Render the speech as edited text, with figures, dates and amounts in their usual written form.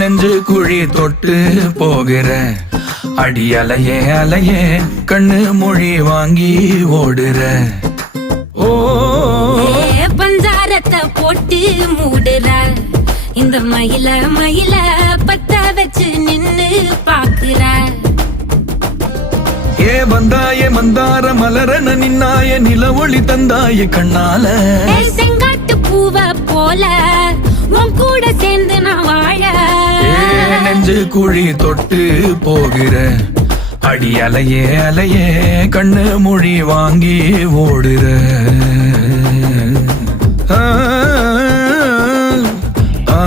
நெஞ்சு குழி தொட்டு போகிற அடி அலையே அலையே கண்ணு மொழி வாங்கி ஓடுற. ஓ பஞ்சாரத்தை போட்டு மூடுற இந்த மயில மயில பத்த வச்சு நின்னு பாக்குற. ஏ வந்தாய மந்தார மலரன நின்னாய நில ஒளி தந்தாய கண்ணால. செங்காட்டு பூவ போல உன் கூட சேர்ந்து நான் வாழ. நெஞ்சு குழி தொட்டு போகிற அடி அலையே அலையே கண்ணு மொழி வாங்கி ஓடுற. ஆ ஆ